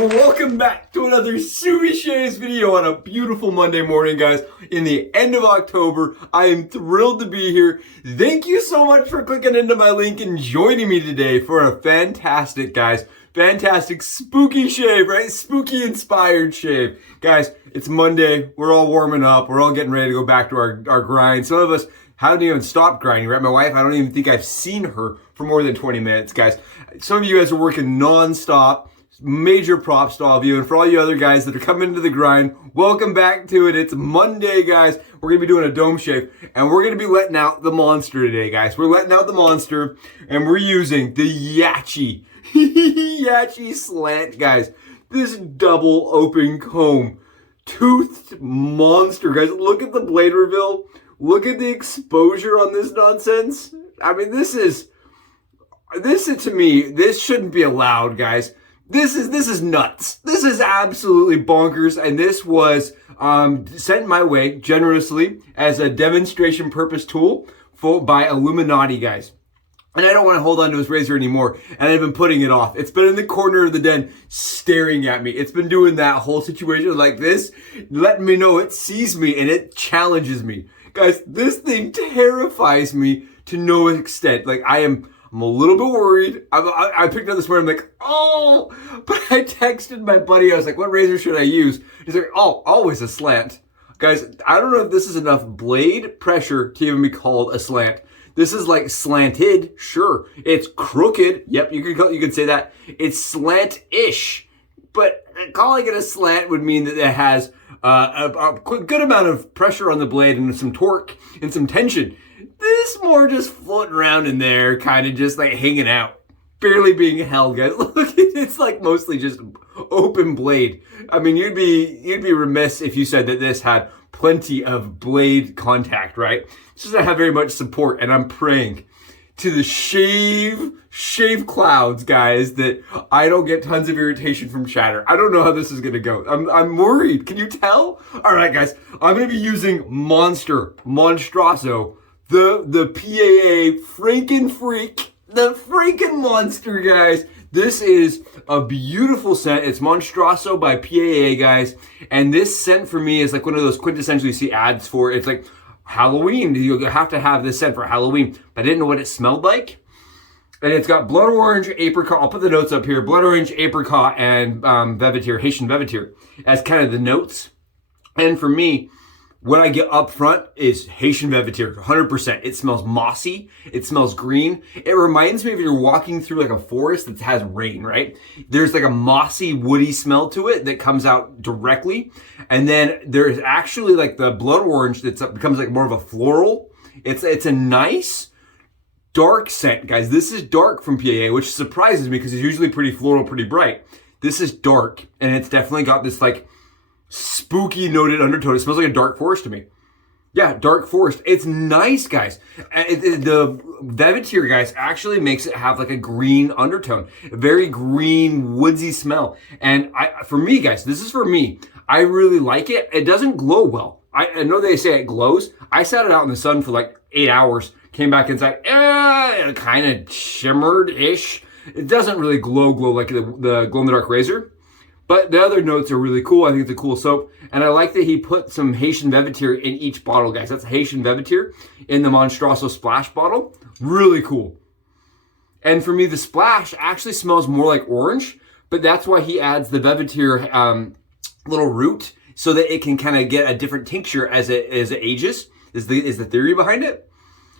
Welcome back to another SQUIRRELS video on a beautiful Monday morning, guys. In the end of October, I am thrilled to be here. Thank you so much for clicking into my link and joining me today for a fantastic, guys, fantastic spooky shave, right? Spooky inspired shave. Guys, it's Monday. We're all warming up. We're all getting ready to go back to our grind. Some of us haven't even stopped grinding, right? My wife, I don't even think I've seen her for more than 20 minutes, guys. Some of you guys are working non-stop. Major props to all of you, and for all you other guys that are coming into the grind, welcome back to it. It's Monday, guys. We're gonna be doing a dome shave, and we're gonna be letting out the monster today, guys. We're letting out the monster, and we're using the Yaqi Yaqi Slant, guys. This double open comb toothed monster, guys. Look at the blade reveal. Look at the exposure on this nonsense. I mean, this is to me, this shouldn't be allowed, guys. This is nuts. This is absolutely bonkers, and this was sent my way generously as a demonstration purpose tool by Illuminati, guys. And I don't want to hold on to his razor anymore, and I've been putting it off. It's been in the corner of the den staring at me. It's been doing that whole situation like this, letting me know it sees me and it challenges me. Guys, this thing terrifies me to no extent. Like, I'm a little bit worried. I picked it up this morning, I'm like, oh, but I texted my buddy, I was like, what razor should I use? He's like, oh, always a slant. Guys, I don't know if this is enough blade pressure to even be called a slant. This is like slanted, sure. It's crooked, yep, you could say that. It's slant-ish, but calling it a slant would mean that it has a good amount of pressure on the blade and some torque and some tension. This more just floating around in there, kind of just like hanging out, barely being held, guys. Look, it's like mostly just open blade. I mean, you'd be remiss if you said that this had plenty of blade contact, right? This doesn't have very much support, and I'm praying to the shave clouds, guys, that I don't get tons of irritation from chatter. I don't know how this is gonna go. I'm worried. Can you tell? All right, guys, I'm gonna be using Monstroso. The PAA freaking freak, the freaking monster, guys. This is a beautiful scent. It's Monstroso by PAA, guys. And this scent for me is like one of those quintessentially you see ads for. It's like Halloween. You have to have this scent for Halloween. But I didn't know what it smelled like. And it's got blood orange, apricot. I'll put the notes up here. Blood orange, apricot, and Velveteer, Haitian Velveteer as kind of the notes. And for me, what I get up front is Haitian Velveteer, 100%. It smells mossy. It smells green. It reminds me of you're walking through like a forest that has rain, right? There's like a mossy, woody smell to it that comes out directly. And then there's actually like the blood orange that becomes like more of a floral. It's a nice dark scent, guys. This is dark from PAA, which surprises me because it's usually pretty floral, pretty bright. This is dark, and it's definitely got this like spooky noted undertone. It smells like a dark forest to me. Yeah, dark forest. It's nice, guys. The Velveteer, guys, actually makes it have like a green undertone. A very green, woodsy smell. And for me, guys, this is for me. I really like it. It doesn't glow well. I know they say it glows. I sat it out in the sun for like 8 hours. Came back inside. It kind of shimmered-ish. It doesn't really glow like the glow-in-the-dark razor. But the other notes are really cool. I think it's a cool soap. And I like that he put some Haitian Velveteer in each bottle, guys. That's Haitian Velveteer in the Monstroso splash bottle. Really cool. And for me, the splash actually smells more like orange, but that's why he adds the Velveteer little root so that it can kind of get a different tincture as it ages, is the theory behind it.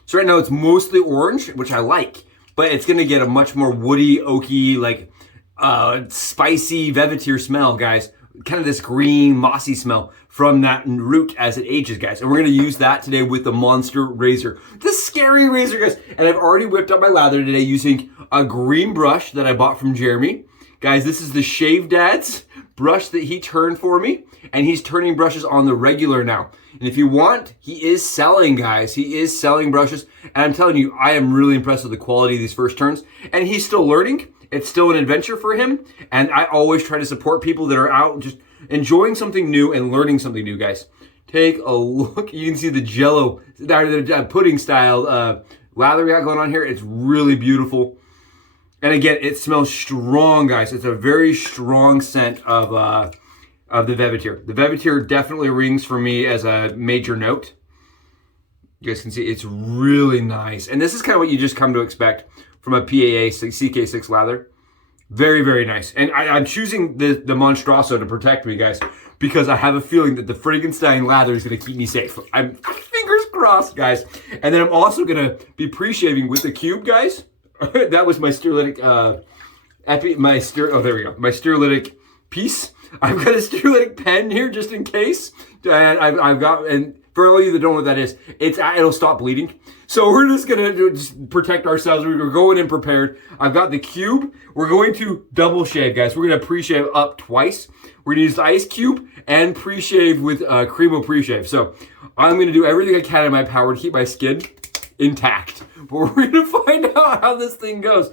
So right now it's mostly orange, which I like, but it's gonna get a much more woody, oaky, like spicy Velveteer smell, guys. Kind of this green, mossy smell from that root as it ages, guys. And we're gonna use that today with the monster razor. The scary razor, guys. And I've already whipped up my lather today using a green brush that I bought from Jeremy. Guys, this is the Shave Dad's brush that he turned for me. And he's turning brushes on the regular now. And if you want, he is selling, guys. He is selling brushes. And I'm telling you, I am really impressed with the quality of these first turns. And he's still learning. It's still an adventure for him, and I always try to support people that are out just enjoying something new and learning something new, guys. Take a look. You can see the jello, the pudding style lather we got going on here. It's really beautiful. And again, it smells strong, guys. It's a very strong scent of the Velveteer. The Velveteer definitely rings for me as a major note. You guys can see it's really nice. And this is kind of what you just come to expect from a PAA CK6 lather. Very, very nice. And I'm choosing the Monstroso to protect me, guys, because I have a feeling that the Frankenstein lather is going to keep me safe. I'm fingers crossed, guys. And then I'm also going to be pre-shaving with the cube, guys. That was my Stereolytic, oh, there we go. My Stereolytic piece. I've got a Stereolytic pen here just in case. And I've got, and for all of you that don't know what that is, it'll stop bleeding. So we're just gonna just protect ourselves. We're going in prepared. I've got the cube. We're going to double shave, guys. We're gonna pre-shave up twice. We're gonna use the ice cube and pre-shave with Cremo pre-shave. So I'm gonna do everything I can in my power to keep my skin intact. But we're gonna find out how this thing goes.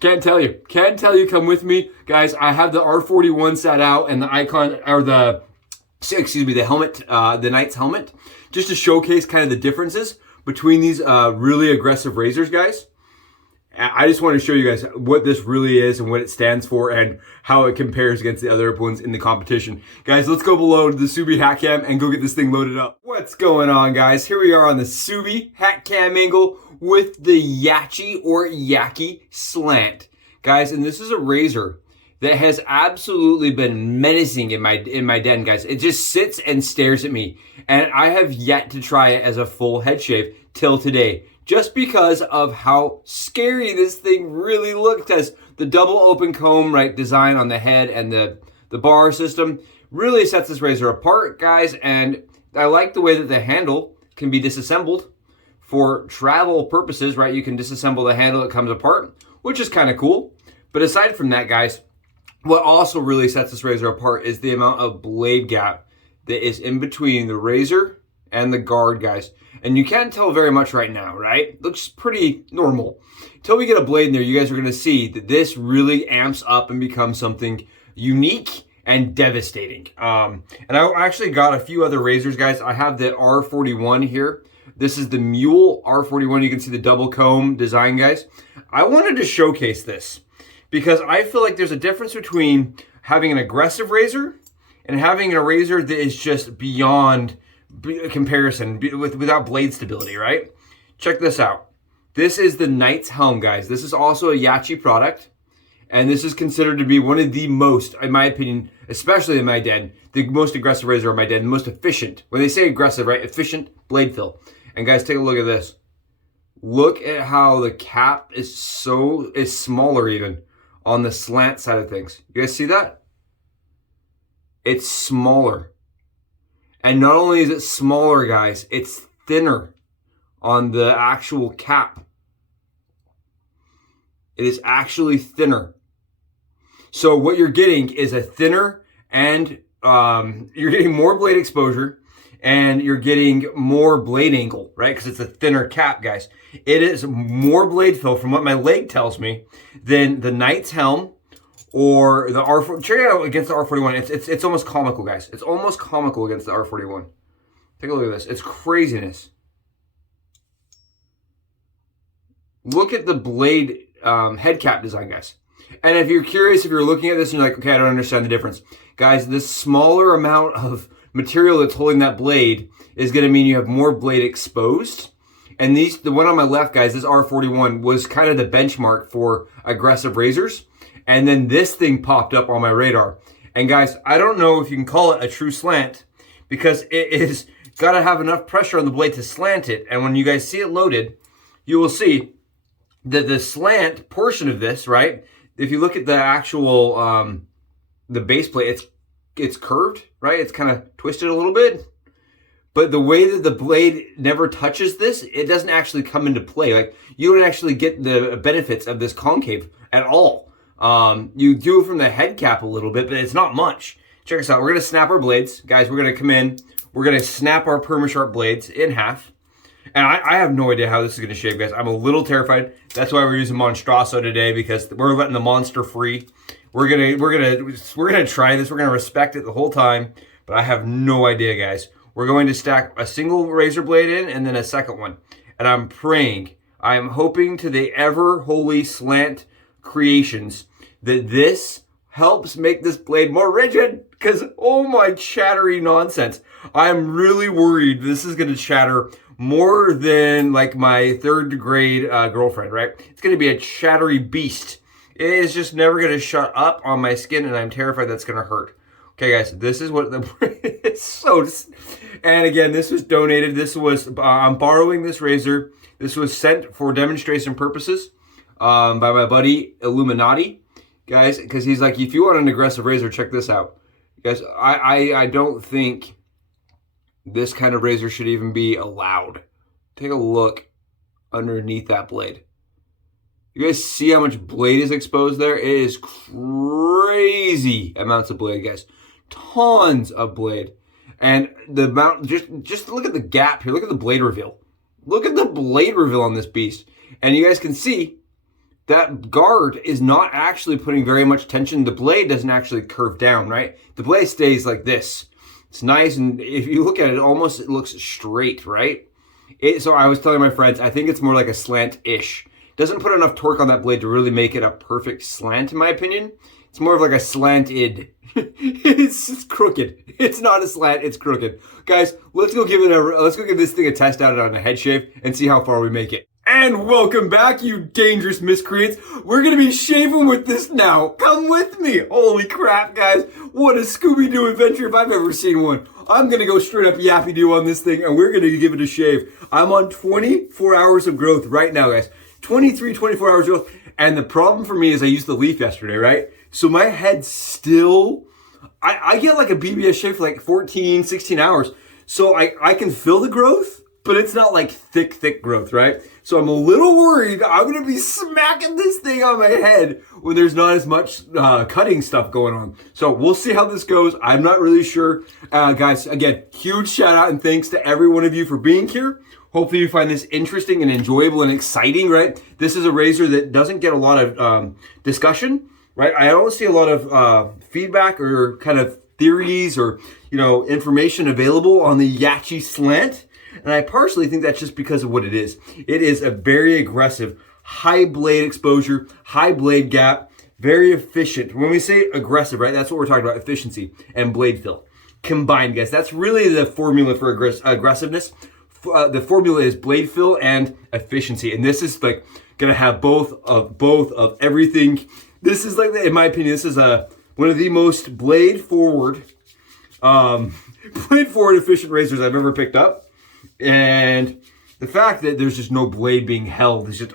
Can't tell you. Can't tell you. Come with me, guys. I have the R41 set out and the icon, or the helmet, the Knight's helmet, just to showcase kind of the differences between these really aggressive razors, guys. I just want to show you guys what this really is and what it stands for and how it compares against the other ones in the competition. Guys, let's go below to the Subi hat cam and go get this thing loaded up. What's going on, guys? Here we are on the Subi hat cam angle with the Yaqi Slant. Guys, and this is a razor that has absolutely been menacing in my den, guys. It just sits and stares at me. And I have yet to try it as a full head shave till today, just because of how scary this thing really looked. As the double open comb, right, design on the head and the bar system really sets this razor apart, guys. And I like the way that the handle can be disassembled for travel purposes, right? You can disassemble the handle, it comes apart, which is kind of cool. But aside from that, guys, what also really sets this razor apart is the amount of blade gap that is in between the razor and the guard, guys. And you can't tell very much right now, right? Looks pretty normal. Until we get a blade in there, you guys are gonna see that this really amps up and becomes something unique and devastating. And I actually got a few other razors, guys. I have the R41 here. This is the Mule R41. You can see the double comb design, guys. I wanted to showcase this because I feel like there's a difference between having an aggressive razor and having a razor that is just beyond comparison without blade stability, right? Check this out. This is the Knight's Helm, guys. This is also a Yaqi product, and this is considered to be one of the most, in my opinion, especially in my den, the most aggressive razor in my den, the most efficient. When they say aggressive, right? Efficient blade fill. And guys, take a look at this. Look at how the cap is smaller even on the slant side of things. You guys see that? It's smaller. And not only is it smaller, guys, it's thinner on the actual cap. It is actually thinner. So what you're getting is a thinner and you're getting more blade exposure and you're getting more blade angle, right? Because it's a thinner cap, guys. It is more blade fill from what my leg tells me than the Knight's Helm or the R4. Check it out against the R41. It's almost comical, guys. It's almost comical against the R41. Take a look at this. It's craziness. Look at the blade head cap design, guys. And if you're curious, if you're looking at this and you're like, okay, I don't understand the difference. Guys, this smaller amount of material that's holding that blade is going to mean you have more blade exposed. And the one on my left, guys, this R41 was kind of the benchmark for aggressive razors. And then this thing popped up on my radar. And guys, I don't know if you can call it a true slant because it is got to have enough pressure on the blade to slant it. And when you guys see it loaded, you will see that the slant portion of this, right? If you look at the actual, the base plate, it's curved, right? It's kind of twisted a little bit. But the way that the blade never touches this, it doesn't actually come into play. Like, you don't actually get the benefits of this concave at all. You do it from the head cap a little bit, but it's not much. Check us out. We're going to snap our blades. Guys, we're going to come in. We're going to snap our PERMASHARP blades in half. And I have no idea how this is going to shave, guys. I'm a little terrified. That's why we're using Monstroso today, because we're letting the monster free. We're gonna try this. We're gonna respect it the whole time, but I have no idea, guys. We're going to stack a single razor blade in and then a second one. And I'm praying, I'm hoping to the ever holy slant creations that this helps make this blade more rigid, because oh my chattery nonsense. I'm really worried this is going to chatter more than like my third grade girlfriend, right? It's going to be a chattery beast. It is just never going to shut up on my skin, and I'm terrified that's going to hurt. Okay, guys, this is what the it's so. And again, this was donated. This was I'm borrowing this razor. This was sent for demonstration purposes by my buddy Illuminati, guys, because he's like, if you want an aggressive razor, check this out, guys. I don't think this kind of razor should even be allowed. Take a look underneath that blade. You guys see how much blade is exposed there? It is crazy amounts of blade, guys. Tons of blade. And the amount, just look at the gap here. Look at the blade reveal. Look at the blade reveal on this beast. And you guys can see that guard is not actually putting very much tension. The blade doesn't actually curve down, right? The blade stays like this. It's nice, and if you look at it, it looks straight, right? So I was telling my friends, I think it's more like a slant-ish. Doesn't put enough torque on that blade to really make it a perfect slant, in my opinion. It's more of like a slanted. It's crooked. It's not a slant, it's crooked. Guys, let's go give this thing a test out on a head shave and see how far we make it. And welcome back, you dangerous miscreants. We're gonna be shaving with this now. Come with me. Holy crap, guys. What a Scooby-Doo adventure if I've ever seen one. I'm gonna go straight up yappy-doo on this thing, and we're gonna give it a shave. I'm on 24 hours of growth right now, guys. 24 hours growth. And the problem for me is I used the leaf yesterday, right? So my head still, I get like a BBS shave for like 14, 16 hours. So I can feel the growth, but it's not like thick growth, right? So I'm a little worried I'm going to be smacking this thing on my head when there's not as much cutting stuff going on. So we'll see how this goes. I'm not really sure. Guys, again, huge shout out and thanks to every one of you for being here. Hopefully you find this interesting and enjoyable and exciting, right? This is a razor that doesn't get a lot of discussion, right? I don't see a lot of feedback or kind of theories or, information available on the Yaqi Slant. And I partially think that's just because of what it is. It is a very aggressive, high blade exposure, high blade gap, very efficient. When we say aggressive, right, that's what we're talking about, efficiency and blade fill. Combined, guys, that's really the formula for aggressiveness. The formula is blade fill and efficiency. And this is like going to have both of everything. This is like, in my opinion, this is one of the most blade forward efficient razors I've ever picked up. And the fact that there's just no blade being held is just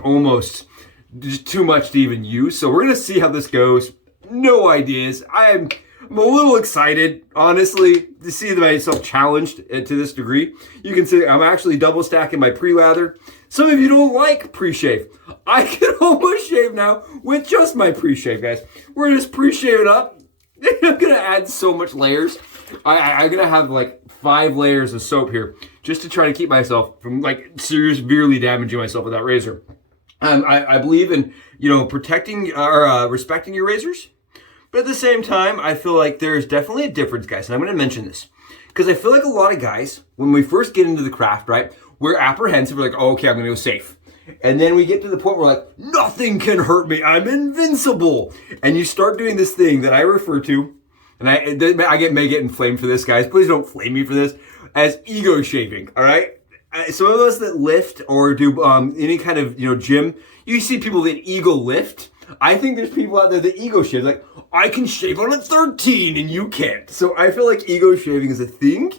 too much to even use. So we're going to see how this goes. No ideas. I'm a little excited, honestly, to see myself challenged to this degree. You can see I'm actually double stacking my pre-lather. Some of you don't like pre-shave. I can almost shave now with just my pre-shave, guys. We're just pre-shave it up. I'm going to add so much layers. I'm going to have like 5 layers of soap here just to try to keep myself from like severely damaging myself with that razor. I believe in, protecting or respecting your razors. But at the same time, I feel like there's definitely a difference, guys. And I'm going to mention this because I feel like a lot of guys, when we first get into the craft, right, we're apprehensive. We're like, oh, okay, I'm going to go safe. And then we get to the point where we're like, nothing can hurt me. I'm invincible. And you start doing this thing that I refer to, and I may get inflamed for this, guys. Please don't flame me for this, as ego shaving, all right? Some of us that lift or do any kind of, gym, you see people that ego lift. I think there's people out there that ego shave. Like, I can shave on a 13 and you can't. So I feel like ego shaving is a thing.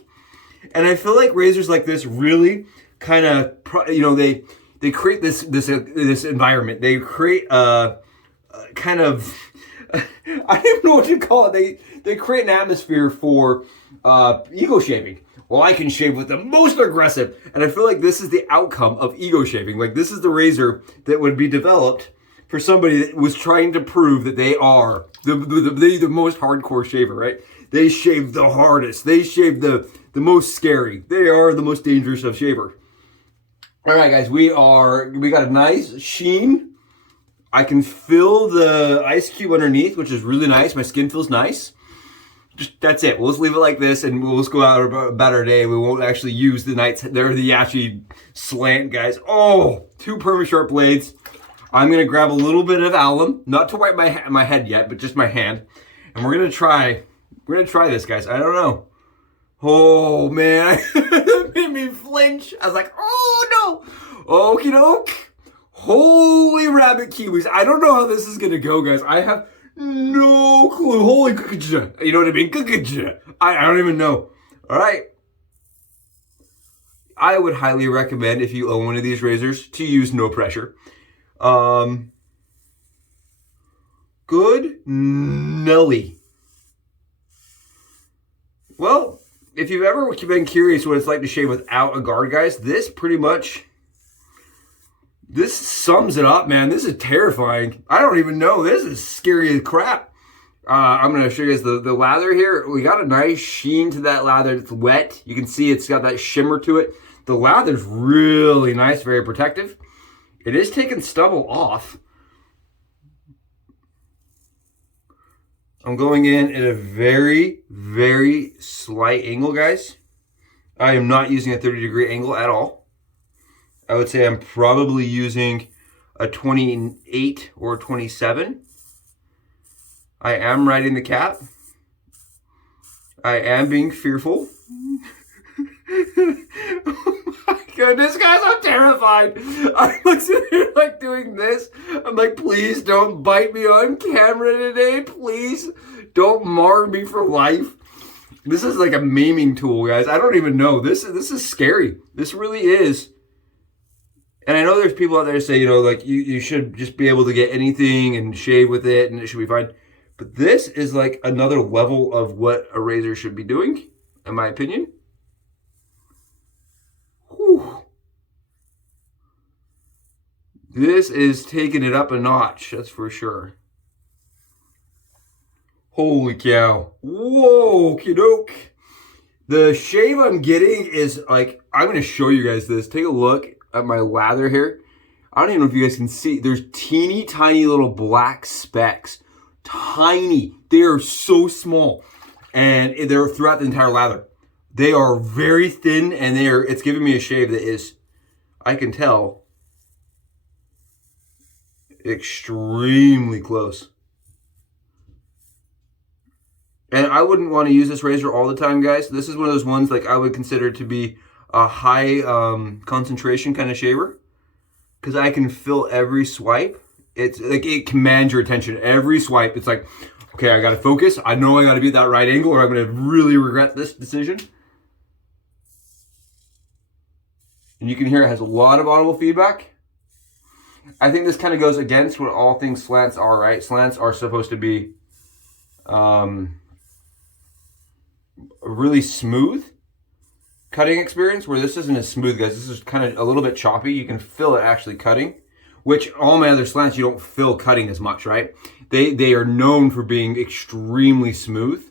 And I feel like razors like this really kind of, they create this environment. They create a kind of, I don't know what to call it. They create an atmosphere for ego shaving. Well, I can shave with the most aggressive. And I feel like this is the outcome of ego shaving. Like, this is the razor that would be developed for somebody that was trying to prove that they are the most hardcore shaver, right? They shave the hardest. They shave the most scary. They are the most dangerous of shaver. All right, guys, we got a nice sheen. I can feel the ice cube underneath, which is really nice. My skin feels nice. That's it. We'll just leave it like this, and we'll just go out about our day. We won't actually use the Yaqi Slant, guys. Oh, 2 PERMASHARP blades. I'm gonna grab a little bit of alum, not to wipe my head yet, but just my hand, and we're gonna try this, guys. I don't know. Oh man, that made me flinch. I was like, oh no, okie doke. Holy rabbit kiwis. I don't know how this is gonna go, guys. I have no clue. Holy, you know what I mean? I don't even know. All right. I would highly recommend, if you own one of these razors, to use no pressure. Good Nelly. Well, if you've ever been curious what it's like to shave without a guard, guys, this sums it up, man. This is terrifying. I don't even know. This is scary as crap. I'm going to show you guys the lather here. We got a nice sheen to that lather. It's wet. You can see it's got that shimmer to it. The lather's really nice, very protective. It is taking stubble off. I'm going in at a very, very slight angle, guys. I am not using a 30-degree angle at all. I would say I'm probably using a 28 or 27. I am riding the cap. I am being fearful. Oh my goodness, guys, I'm terrified. I'm like sitting here like doing this. I'm like, please don't bite me on camera today. Please don't mar me for life. This is like a maiming tool, guys. I don't even know. This is scary. This really is. And I know there's people out there that say, you know, like you should just be able to get anything and shave with it and it should be fine. But this is like another level of what a razor should be doing, in my opinion. Whew. This is taking it up a notch, that's for sure. Holy cow. Whoa, kiddoke. The shave I'm getting is like, I'm going to show you guys this. Take a look at my lather here. I don't even know if you guys can see. There's teeny tiny little black specks. Tiny. They are so small. And they're throughout the entire lather. They are very thin and it's giving me a shave that is, I can tell, extremely close. And I wouldn't want to use this razor all the time, guys. This is one of those ones like I would consider to be a high concentration kind of shaver, because I can feel every swipe. It's like it commands your attention. Every swipe, it's like, okay, I got to focus. I know I got to be at that right angle or I'm going to really regret this decision. And you can hear it has a lot of audible feedback. I think this kind of goes against what all things slants are, right? Slants are supposed to be really smooth cutting experience, where this isn't as smooth, guys. This is kind of a little bit choppy. You can feel it actually cutting, which all my other slants, you don't feel cutting as much, right? They are known for being extremely smooth.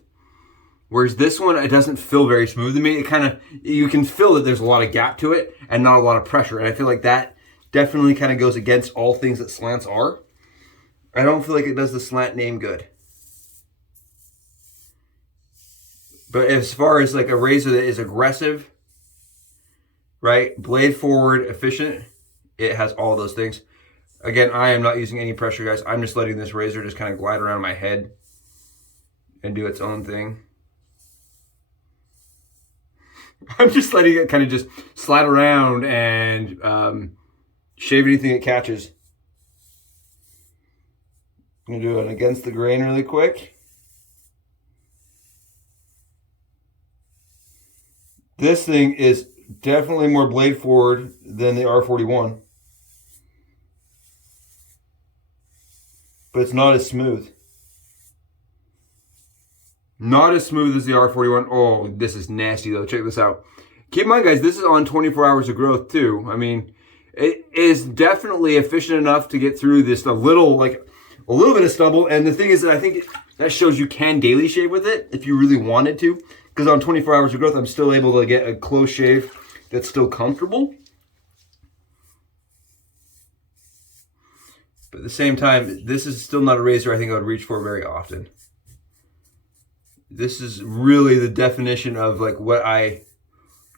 Whereas this one, it doesn't feel very smooth to me. It kind of, you can feel that there's a lot of gap to it and not a lot of pressure. And I feel like that definitely kind of goes against all things that slants are. I don't feel like it does the slant name good. But as far as like a razor that is aggressive, right? Blade forward, efficient, it has all those things. Again, I am not using any pressure, guys. I'm just letting this razor just kind of glide around my head and do its own thing. I'm just letting it kind of just slide around and shave anything it catches. I'm gonna do it against the grain really quick. This thing is definitely more blade forward than the R41. But it's not as smooth. Not as smooth as the R41. Oh, this is nasty though. Check this out. Keep in mind, guys, this is on 24 hours of growth too. I mean, it is definitely efficient enough to get through this a little bit of stubble. And the thing is that I think that shows you can daily shave with it if you really wanted to. Because on 24 hours of growth, I'm still able to get a close shave that's still comfortable. But at the same time, this is still not a razor I think I would reach for very often. This is really the definition of like what I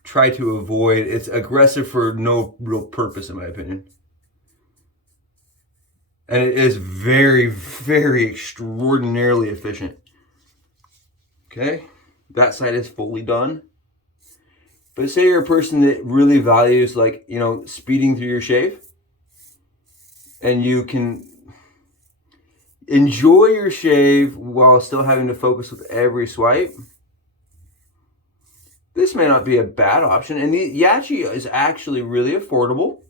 try to avoid. It's aggressive for no real purpose, in my opinion. And it is very, very extraordinarily efficient. Okay, that side is fully done. But say you're a person that really values, like, you know, speeding through your shave, and you can enjoy your shave while still having to focus with every swipe, this may not be a bad option. And the Yaqi is actually really affordable.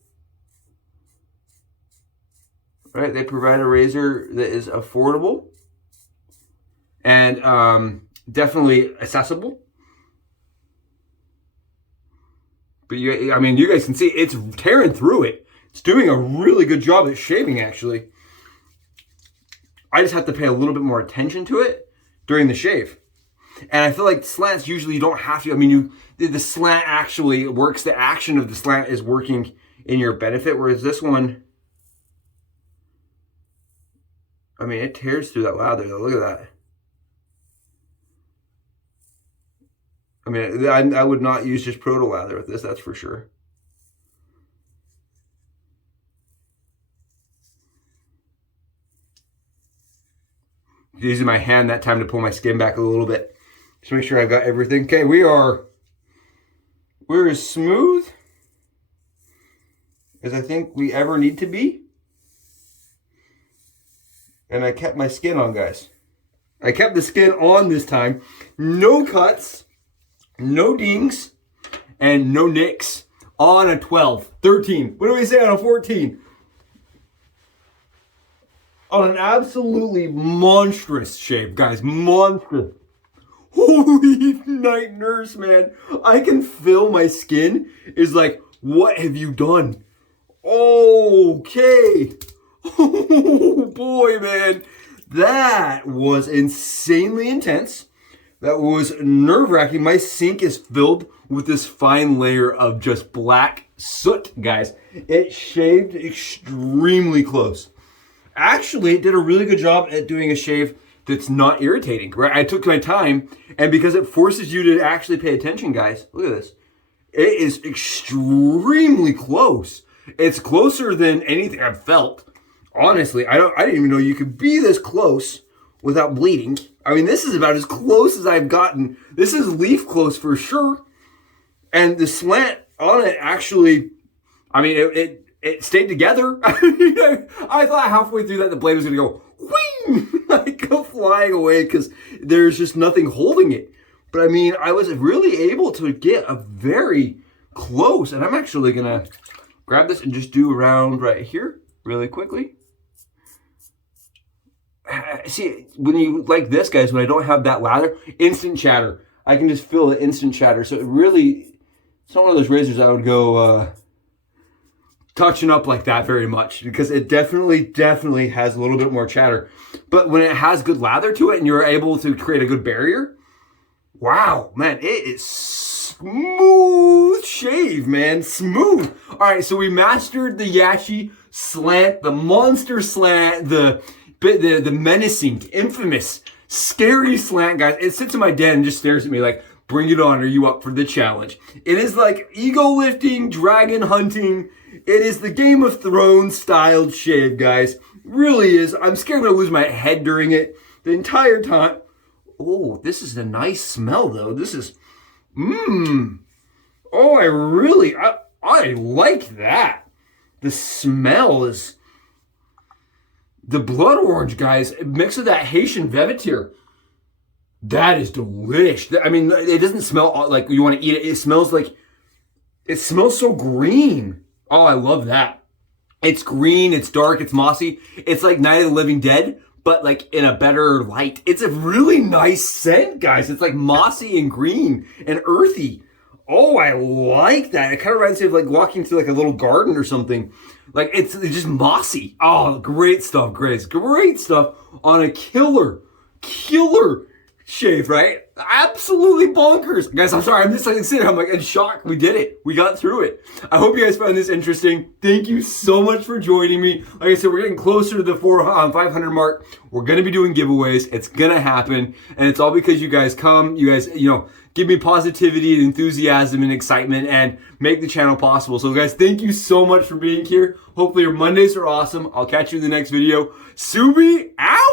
Right? They provide a razor that is affordable and definitely accessible. But I mean, you guys can see it's tearing through it. It's doing a really good job at shaving, actually. I just have to pay a little bit more attention to it during the shave. And I feel like slants usually you don't have to. I mean, the slant actually works. The action of the slant is working in your benefit, whereas this one, I mean, it tears through that lather, though. Look at that. I mean, I would not use just proto lather with this, that's for sure. Using my hand that time to pull my skin back a little bit. Just make sure I've got everything. Okay, we're as smooth as I think we ever need to be. And I kept my skin on, guys. I kept the skin on this time. No cuts, no dings, and no nicks on a 12, 13. What do we say on a 14? On an absolutely monstrous shave, guys. Monstrous. Holy night nurse, man. I can feel my skin is like, what have you done? Okay. Oh boy, man. That was insanely intense. That was nerve-wracking. My sink is filled with this fine layer of just black soot, guys. It shaved extremely close. Actually, it did a really good job at doing a shave that's not irritating, right? I took my time, and because it forces you to actually pay attention, guys, look at this. It is extremely close. It's closer than anything I've felt. Honestly, I didn't even know you could be this close without bleeding. I mean, this is about as close as I've gotten. This is leaf close for sure. And the slant on it actually, I mean, it stayed together. I thought halfway through that the blade was going to go whee, like go flying away because there's just nothing holding it. But I mean, I was really able to get a very close, and I'm actually going to grab this and just do around right here really quickly. See, when you like this, guys, when I don't have that lather, instant chatter. I can just feel the instant chatter. So it really, it's not one of those razors I would go touching up like that very much because it definitely has a little bit more chatter. But when it has good lather to it and you're able to create a good barrier, wow, man, it is smooth shave, man, smooth. All right, so we mastered the Yaqi slant, the monster slant, the menacing, infamous, scary slant, guys. It sits in my den and just stares at me like, bring it on, are you up for the challenge? It is like ego lifting, dragon hunting. It is the Game of Thrones styled shave, guys. Really is. I'm scared I'm gonna lose my head during it the entire time. Oh, this is a nice smell though. This is, oh, I like that. The smell is, the blood orange, guys, mixed with that Haitian Velvetier. That is delish. I mean, it doesn't smell like you want to eat it. It smells like, it smells so green. Oh, I love that. It's green, it's dark, it's mossy. It's like Night of the Living Dead, but like in a better light. It's a really nice scent, guys. It's like mossy and green and earthy. Oh, I like that. It kind of reminds me of like walking through like a little garden or something. Like it's just mossy. Oh, great stuff, Grace. Great stuff on a killer shave, right? Absolutely bonkers. Guys, I'm sorry. I'm just like sitting. I'm like in shock. We did it. We got through it. I hope you guys found this interesting. Thank you so much for joining me. Like I said, we're getting closer to the 500 mark. We're going to be doing giveaways. It's going to happen. And it's all because you guys come. You guys, give me positivity and enthusiasm and excitement and make the channel possible. So guys, thank you so much for being here. Hopefully your Mondays are awesome. I'll catch you in the next video. Subi out!